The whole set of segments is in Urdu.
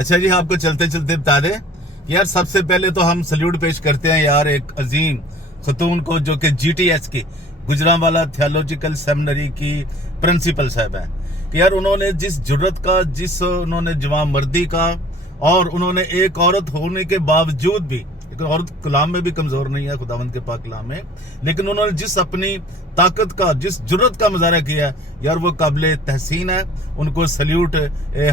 اچھا جی، آپ کو چلتے چلتے بتا دیں کہ یار سب سے پہلے تو ہم سلیوٹ پیش کرتے ہیں یار ایک عظیم خاتون کو جو کہ جی ٹی ایس کی گجرانوالہ تھیولوجیکل سیمنری کی پرنسپل صاحب ہیں کہ یار انہوں نے جس جرت کا، جس انہوں نے جوان مردی کا، اور انہوں نے ایک عورت ہونے کے باوجود بھی، ایک عورت کلام میں بھی کمزور نہیں ہے خداوند کے پاک کلام میں، لیکن انہوں نے جس اپنی طاقت کا، جس جرت کا مظاہرہ کیا ہے یار وہ قابل تحسین ہے. ان کو سلیوٹ،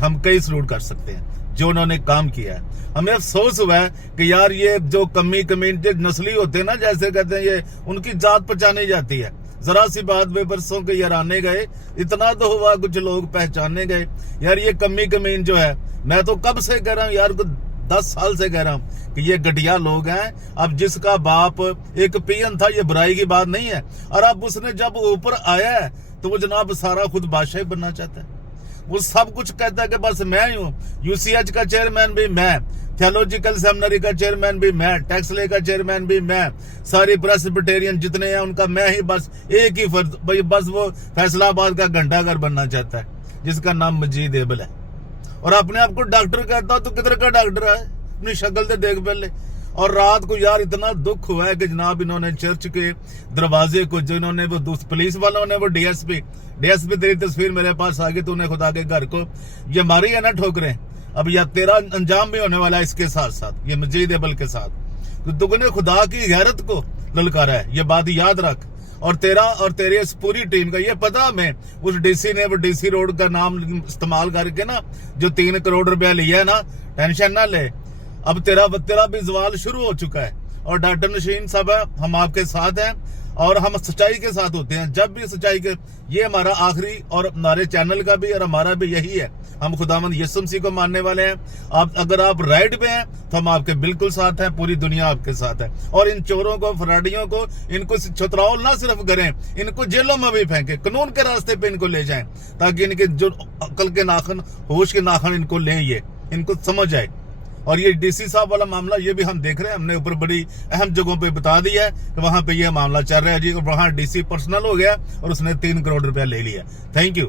ہم کئی سلیوٹ کر سکتے ہیں جو انہوں نے کام کیا ہے. ہمیں افسوس ہوا ہے کہ یار یہ جو کمیونٹی نسلی ہوتے ہیں نا، جیسے کہتے ہیں یہ ان کی ذات پہچانی جاتی ہے. ذرا سی بات بے برسوں کے یار آنے گئے، اتنا تو ہوا کچھ لوگ پہچانے گئے. یار یہ کمین جو ہے، میں تو کب سے کہہ رہا ہوں یار، 10 سال سے کہہ رہا ہوں کہ یہ گھٹیا لوگ ہیں. اب جس کا باپ ایک پین تھا، یہ برائی کی بات نہیں ہے، اور اب اس نے جب اوپر آیا ہے تو وہ جناب سارا خود بادشاہ بننا چاہتا ہے. وہ سب کچھ کہتا ہے کہ بس میں ہی ہوں. یو سی ایچ کا چیئرمین بھی میں، تھیولوجیکل سیمنری کا چیئرمین بھی میں، ٹیکس لے کا چیئرمین بھی میں، ساری پریسبیٹیرین جتنے ہیں ان کا میں ہی، بس ایک ہی فرض بھائی، بس وہ فیصلہ آباد کا گھنٹہ گھر بننا چاہتا ہے جس کا نام مجید ایبل ہے، اور اپنے آپ کو ڈاکٹر کہتا ہو. تو کدھر کا ڈاکٹر ہے؟ اپنی شکل سے دیکھ پہلے. اور رات کو یار اتنا دکھ ہوا ہے کہ جناب انہوں نے چرچ کے دروازے کو، جو انہوں نے وہ پولیس والوں نے وہ ڈی ایس پی تیری تصویر میرے پاس آ گئی، تو انہیں خدا کے گھر کو یہ ماری ہے نا ٹھوکریں. اب یا تیرا انجام بھی ہونے والا ہے اس کے ساتھ ساتھ، یہ مجید ایبل کے ساتھ. تو نے خدا کی غیرت کو للکارا ہے، یہ بات یاد رکھ. اور تیرا اور تیرے اس پوری ٹیم کا یہ پتا ہمیں، اس ڈی سی نے وہ ڈی سی روڈ کا نام استعمال کر کے نا جو 3 کروڑ روپیہ لیا ہے نا، ٹینشن نہ لے. اب تیرا بھی زوال شروع ہو چکا ہے. اور ڈاکٹر نشین صاحب، ہم آپ کے ساتھ ہیں اور ہم سچائی کے ساتھ ہوتے ہیں. جب بھی سچائی کے، یہ ہمارا آخری اور ہمارے چینل کا بھی اور ہمارا بھی یہی ہے، ہم خداوند یسوع مسیح کو ماننے والے ہیں. اگر آپ رائٹ پہ ہیں تو ہم آپ کے بالکل ساتھ ہیں، پوری دنیا آپ کے ساتھ ہے. اور ان چوروں کو، فراڈیوں کو، ان کو چھتراول نہ صرف کریں، ان کو جیلوں میں بھی پھینکیں، قانون کے راستے پہ ان کو لے جائیں، تاکہ ان کے جو عقل کے ناخن، ہوش کے ناخن ان کو لیں، یہ ان کو سمجھ آئے. اور یہ ڈی سی صاحب والا معاملہ یہ بھی ہم دیکھ رہے ہیں، ہم نے اوپر بڑی اہم جگہوں پہ بتا دیا ہے کہ وہاں پہ یہ معاملہ چل رہا ہے جی. اور وہاں ڈی سی پرسنل ہو گیا اور اس نے 3 کروڑ روپیہ لے لیا. Thank you.